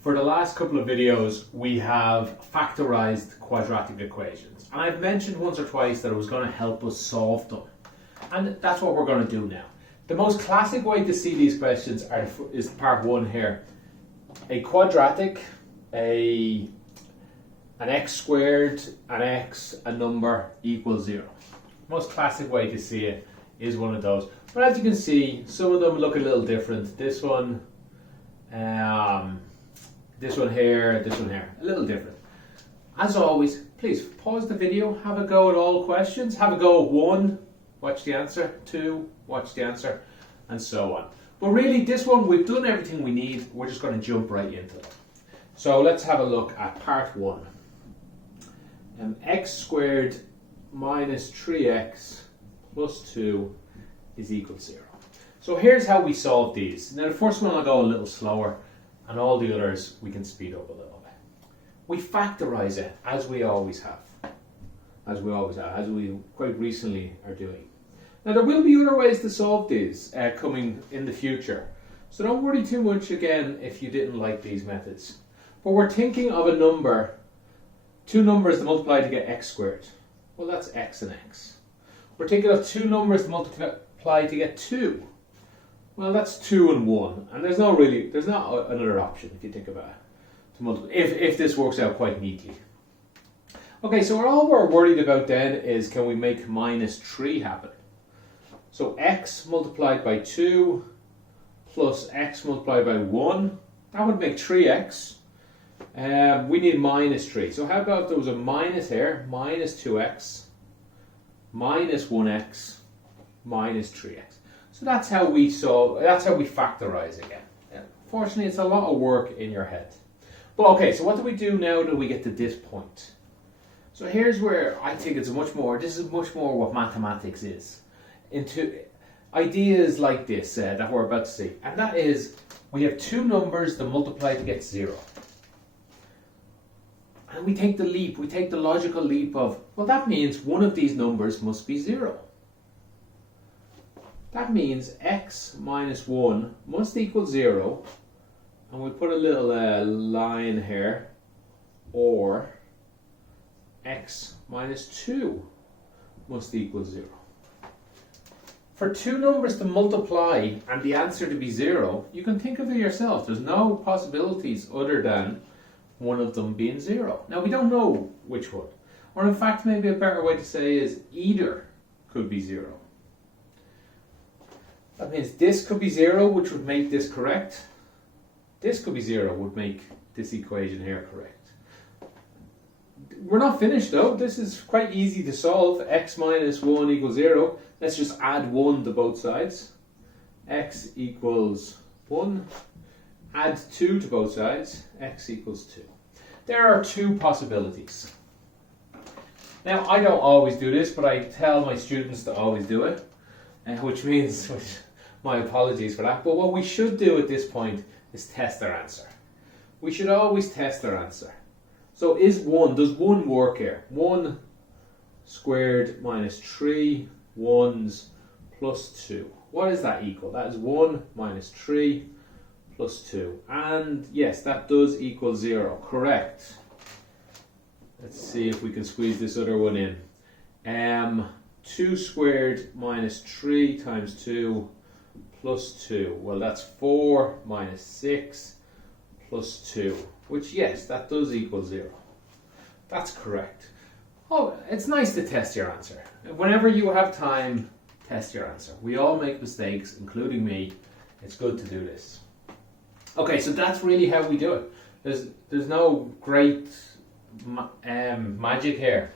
For the last couple of videos, we have factorized quadratic equations. And I've mentioned once or twice that it was going to help us solve them. And that's what we're going to do now. The most classic way to see these questions is part one here. A quadratic, an x squared, an x, a number equals 0. Most classic way to see it is one of those. But as you can see, some of them look a little different. This one here, a little different. As always, please pause the video, have a go at all questions. Have a go at 1, watch the answer, 2, watch the answer, and so on. But really, this one, we've done everything we need. We're just going to jump right into it. So let's have a look at part 1. X squared minus 3x plus 2 is equal to 0. So here's how we solve these. Now the first one I'll go a little slower, and all the others we can speed up a little bit. We factorize it as we always have. As we quite recently are doing. Now there will be other ways to solve these coming in the future. So don't worry too much again if you didn't like these methods. But we're thinking of a number, two numbers to multiply to get x squared. Well, that's x and x. We're thinking of two numbers to multiply to get 2. Well, that's 2 and 1, and there's not another option if you think about it to multiply. If this works out quite neatly. Okay, so all we're worried about then is can we make minus 3 happen? So x multiplied by 2 plus x multiplied by 1, that would make 3x. We need minus 3. So how about if there was a minus here, minus 2x, minus 1x, minus 3x. So that's how we factorize again. Fortunately, it's a lot of work in your head. But okay, so what do we do now that we get to this point? So here's where I think this is much more what mathematics is. Into ideas like this that we're about to see. And that is, we have two numbers that multiply to get 0. And we take the logical leap of, well, that means one of these numbers must be 0. That means x minus 1 must equal 0, and we put a little line here, or x minus 2 must equal 0. For two numbers to multiply and the answer to be 0, you can think of it yourself. There's no possibilities other than one of them being 0. Now we don't know which one. Or in fact, maybe a better way to say is either could be 0. That means this could be 0, which would make this correct. This could be 0, would make this equation here correct. We're not finished though. This is quite easy to solve. X minus 1 equals 0. Let's just add 1 to both sides. X equals 1. Add 2 to both sides. X equals 2. There are two possibilities. Now, I don't always do this, but I tell my students to always do it, which means, my apologies for that, but what we should do at this point is test our answer. We should always test our answer. So does 1 work here? 1 squared minus 3 1s plus 2. What does that equal? That is 1 minus 3 plus 2. And yes, that does equal 0. Correct. Let's see if we can squeeze this other one in. 2 squared minus 3 times 2 plus 2. Well, that's 4 minus 6 plus 2. Which, yes, that does equal 0. That's correct. Oh, it's nice to test your answer. Whenever you have time, test your answer. We all make mistakes, including me. It's good to do this. Okay, so that's really how we do it. There's no great magic here.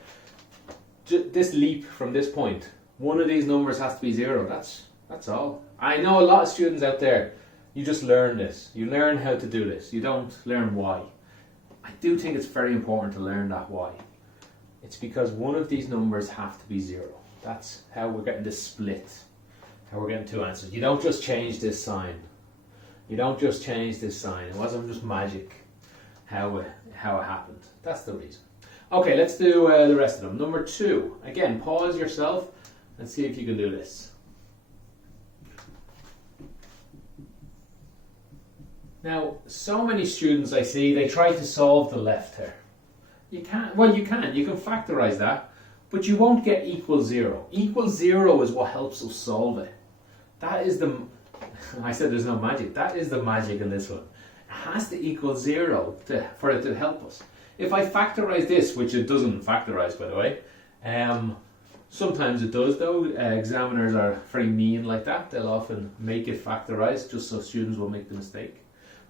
This leap from this point, one of these numbers has to be 0. That's all. I know a lot of students out there, you just learn this. You learn how to do this. You don't learn why. I do think it's very important to learn that why. It's because one of these numbers have to be 0. That's how we're getting this split. How we're getting two answers. You don't just change this sign. It wasn't just magic how it happened. That's the reason. Okay, let's do the rest of them. Number 2. Again, pause yourself and see if you can do this. Now, so many students I see, they try to solve the left here. You can't, well you can factorize that, but you won't get equal 0. Equal 0 is what helps us solve it. That is the, I said there's no magic, that is the magic in this one. It has to equal 0 for it to help us. If I factorize this, which it doesn't factorize by the way, sometimes it does though. Examiners are very mean like that. They'll often make it factorize just so students will make the mistake.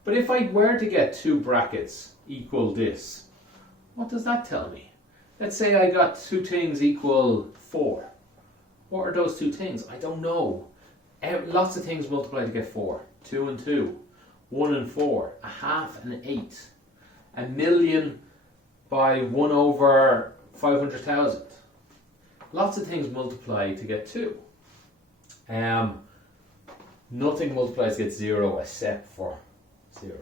But if I were to get two brackets equal this, what does that tell me? Let's say I got two things equal 4. What are those two things? I don't know. Lots of things multiply to get 4. 2 and 2. 1 and 4. A half and 8. A million by 1 over 500,000. Lots of things multiply to get 2. Nothing multiplies to get 0 except for 0.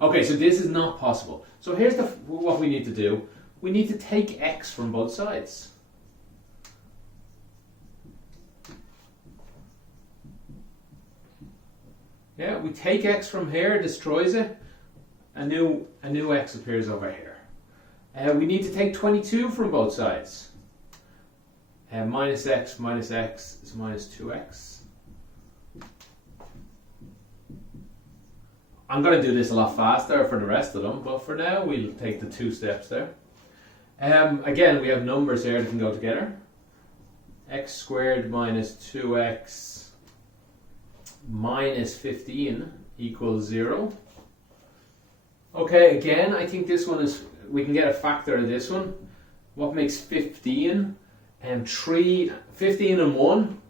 Okay, so this is not possible. So here's what we need to do. We need to take x from both sides. Yeah, we take x from here, destroys it. A new x appears over here. We need to take 22 from both sides. Minus x is minus 2x. I'm going to do this a lot faster for the rest of them, but for now we'll take the 2 steps there. Again, we have numbers here that can go together. X squared minus 2x minus 15 equals 0. Okay, again, I think this one is, we can get a factor of this one. What makes 15? 15 and 1,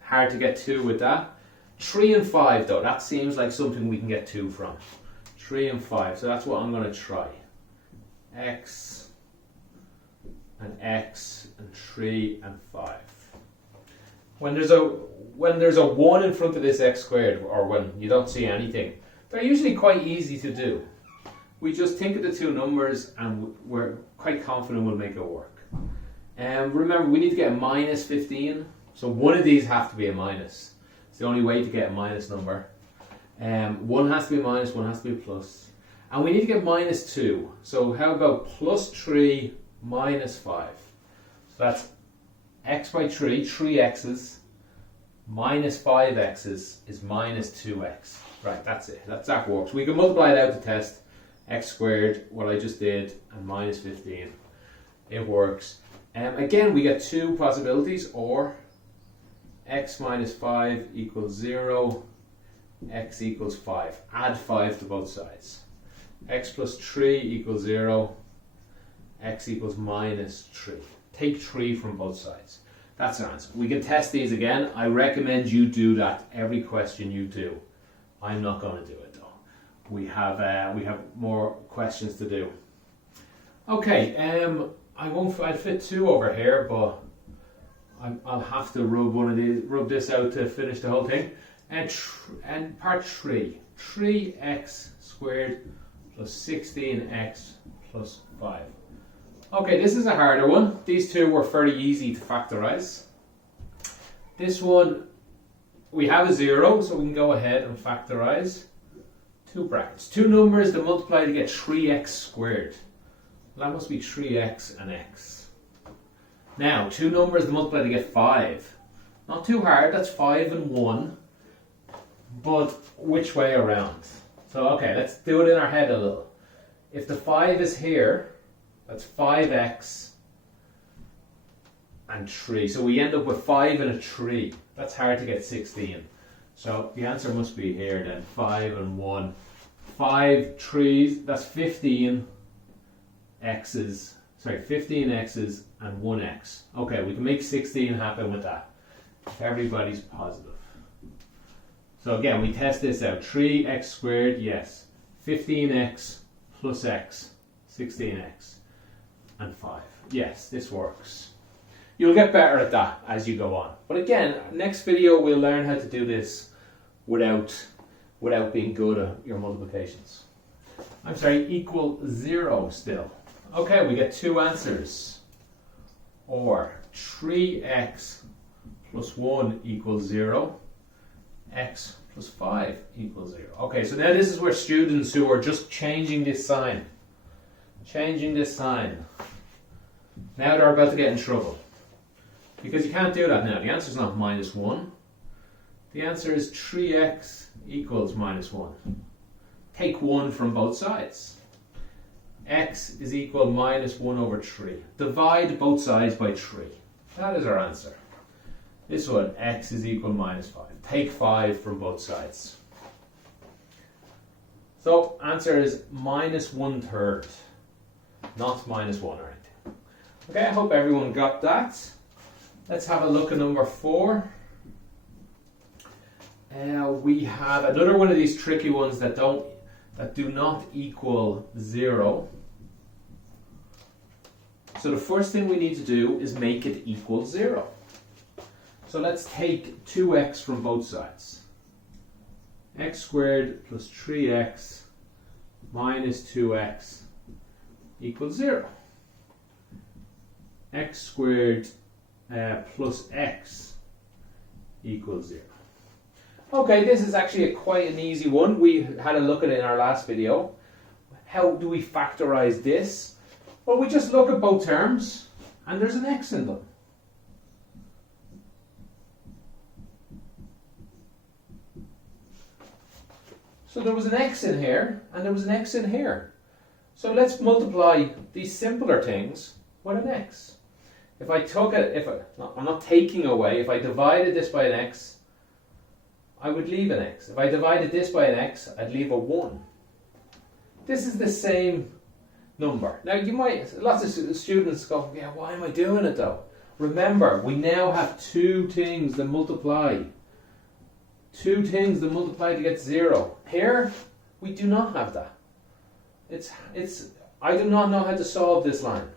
hard to get 2 with that. 3 and 5 though, that seems like something we can get 2 from. 3 and 5, so that's what I'm going to try. X and 3 and 5. When there's a 1 in front of this x squared, or when you don't see anything, they're usually quite easy to do. We just think of the two numbers and we're quite confident we'll make it work. Remember, we need to get a minus 15, so one of these have to be a minus. It's the only way to get a minus number. One has to be a minus, one has to be a plus. And we need to get minus 2. So how about plus 3 minus 5? So that's x by 3 x's, minus 5 x's is minus 2x. Right, that's it. That works. We can multiply it out to test. X squared, what I just did, and minus 15. It works. Again, we get two possibilities, or x minus 5 equals 0, x equals 5. Add 5 to both sides. X plus 3 equals 0, x equals minus 3. Take 3 from both sides. That's our answer. We can test these again. I recommend you do that every question you do. I'm not going to do it though. We have more questions to do. Okay, I'd fit 2 over here, but I'll have to rub this out to finish the whole thing. And part 3, 3x squared plus 16x plus 5. Okay, this is a harder one. These two were very easy to factorize. This one, we have a 0, so we can go ahead and factorize. 2 brackets. Two numbers that multiply to get 3x squared. That must be 3x and x. Now, two numbers that multiply to get 5. Not too hard, that's 5 and 1. But which way around? So, okay, let's do it in our head a little. If the 5 is here, that's 5x and 3. So we end up with 5 and a 3. That's hard to get 16. So the answer must be here then. 5 and 1. 5 3s, that's 15 x's. Sorry, 15 x's and 1x. Okay, we can make 16 happen with that. Everybody's positive. So again, we test this out. 3x squared, yes. 15x plus x, 16x. And 5. Yes, this works. You'll get better at that as you go on. But again, next video we'll learn how to do this without being good at your multiplications. I'm sorry, equal 0 still. Okay, we get 2 answers. Or 3x plus 1 equals 0. X plus 5 equals 0. Okay, so now this is where students who are just changing this sign, now they're about to get in trouble. Because you can't do that now. The answer is not minus 1. The answer is 3x equals minus 1. Take 1 from both sides. X is equal minus 1 over 3. Divide both sides by 3. That is our answer. This one, x is equal minus 5. Take 5 from both sides. So, answer is minus 1/3, not minus 1 or anything. Okay, I hope everyone got that. Let's have a look at number 4. We have another one of these tricky ones that do not equal 0. So the first thing we need to do is make it equal 0. So let's take 2x from both sides. X squared plus 3x minus 2x equals 0. X squared plus x equals 0. Okay, this is actually quite an easy one. We had a look at it in our last video. How do we factorize this? Well, we just look at both terms and there's an x in them. So there was an x in here and there was an x in here. So let's multiply these simpler things with an x. If I took it, I'm not taking away, if I divided this by an x, I would leave an x. If I divided this by an x, I'd leave a 1. This is the same number. Now lots of students go, yeah, why am I doing it though? Remember, we now have two things that multiply. Two things that multiply to get 0. Here, we do not have that. I do not know how to solve this line.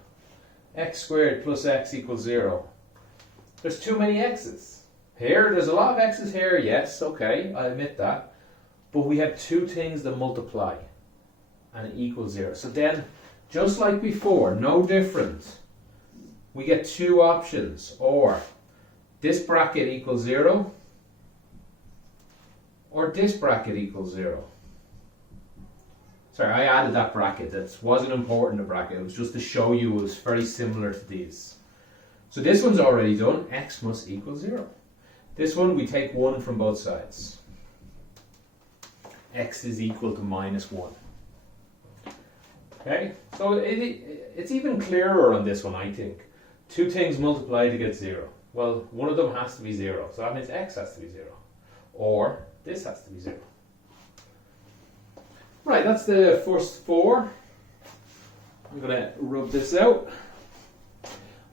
X squared plus x equals 0. There's too many x's. Here, there's a lot of x's here, yes, okay, I admit that. But we have two things that multiply and it equals 0. So then, just like before, no different. We get two options, or this bracket equals 0, or this bracket equals 0. Sorry, I added that bracket. That wasn't important, the bracket. It was just to show you it was very similar to these. So this one's already done. X must equal 0. This one, we take 1 from both sides. X is equal to minus 1. Okay, so it's even clearer on this one, I think. Two things multiply to get 0. Well, one of them has to be 0. So that means x has to be 0. Or this has to be 0. Right, that's the first 4. I'm going to rub this out.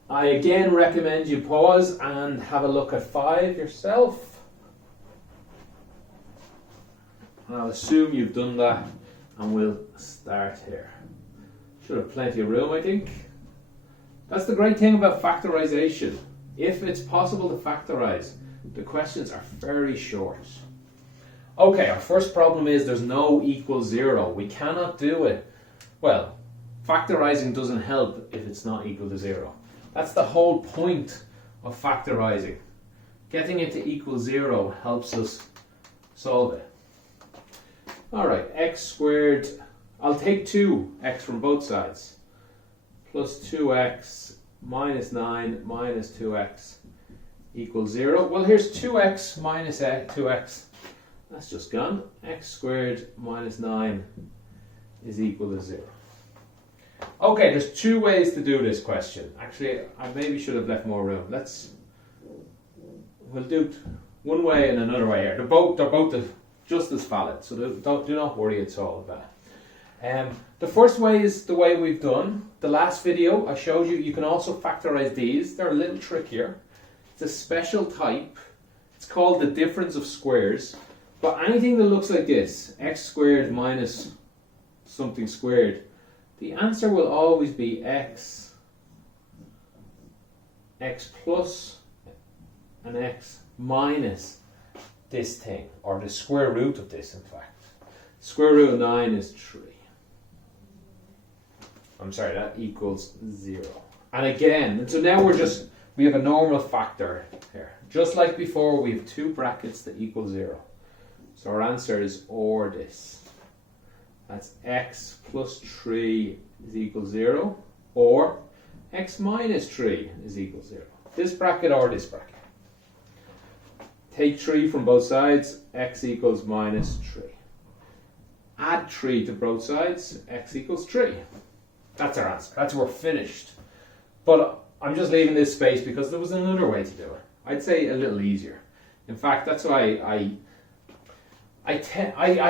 I again recommend you pause and have a look at 5 yourself. And I'll assume you've done that and we'll start here. Should have plenty of room, I think. That's the great thing about factorization. If it's possible to factorize, the questions are very short. Okay, our first problem is there's no equal 0. We cannot do it. Well, factorizing doesn't help if it's not equal to 0. That's the whole point of factorizing. Getting it to equal 0 helps us solve it. Alright, x squared, I'll take 2x from both sides, plus 2x minus 9 minus 2x equals 0. Well, here's 2x minus 2x. That's just gone. X squared minus 9 is equal to 0. Okay, there's two ways to do this question. Actually, I maybe should have left more room. We'll do one way and another way here. They're both just as valid, so do not worry at all about it. The first way is the way we've done. The last video I showed you can also factorize these. They're a little trickier. It's a special type. It's called the difference of squares. But anything that looks like this, x squared minus something squared, the answer will always be x plus, and x minus this thing, or the square root of this, in fact. Square root of 9 is 3. I'm sorry, that equals 0. And again, so now we have a normal factor here. Just like before, we have two brackets that equal 0. So our answer is or this. That's x plus 3 is equal 0, or x minus 3 is equal 0. This bracket or this bracket. Take 3 from both sides, x equals minus 3. Add 3 to both sides, x equals 3. That's our answer. That's we're finished. But I'm just leaving this space because there was another way to do it. I'd say a little easier. In fact, that's why I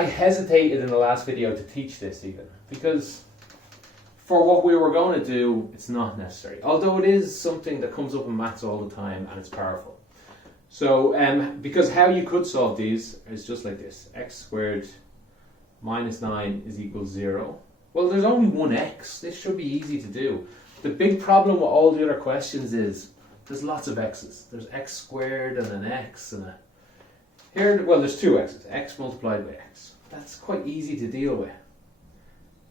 hesitated in the last video to teach this even, because for what we were going to do, it's not necessary. Although it is something that comes up in maths all the time and it's powerful. So, because how you could solve these is just like this. X squared minus 9 is equal 0. Well, there's only one x. This should be easy to do. The big problem with all the other questions is there's lots of x's. There's x squared and an x and a... Here, well, there's two x's. X multiplied by x. That's quite easy to deal with.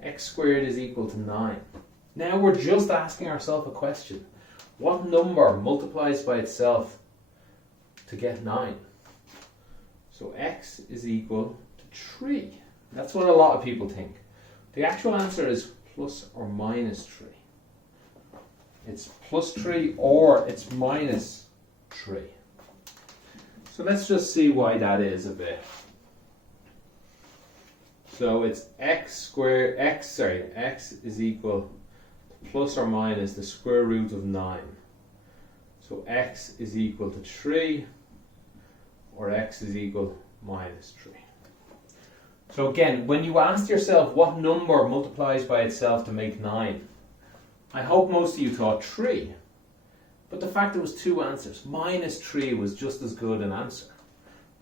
X squared is equal to 9. Now we're just asking ourselves a question. What number multiplies by itself to get 9? So x is equal to 3. That's what a lot of people think. The actual answer is plus or minus 3. It's plus 3 or it's minus 3. So let's just see why that is a bit. So it's x is equal to plus or minus the square root of 9. So x is equal to 3 or x is equal to minus 3. So again, when you asked yourself what number multiplies by itself to make 9, I hope most of you thought 3. But the fact there was two answers. Minus 3 was just as good an answer.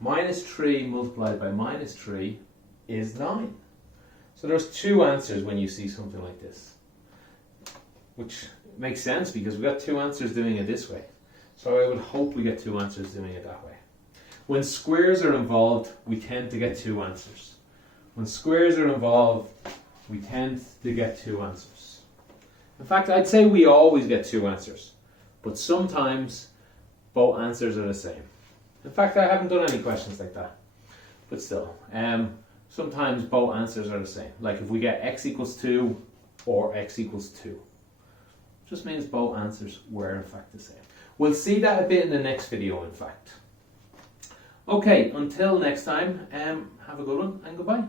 Minus 3 multiplied by minus 3 is 9. So there's two answers when you see something like this. Which makes sense because we've got two answers doing it this way. So I would hope we get two answers doing it that way. When squares are involved, we tend to get two answers. When squares are involved, we tend to get two answers. In fact, I'd say we always get two answers. But sometimes both answers are the same. In fact, I haven't done any questions like that. But still, sometimes both answers are the same. Like if we get x equals 2 or x equals 2. Just means both answers were in fact the same. We'll see that a bit in the next video, in fact. Okay, until next time, have a good one and goodbye.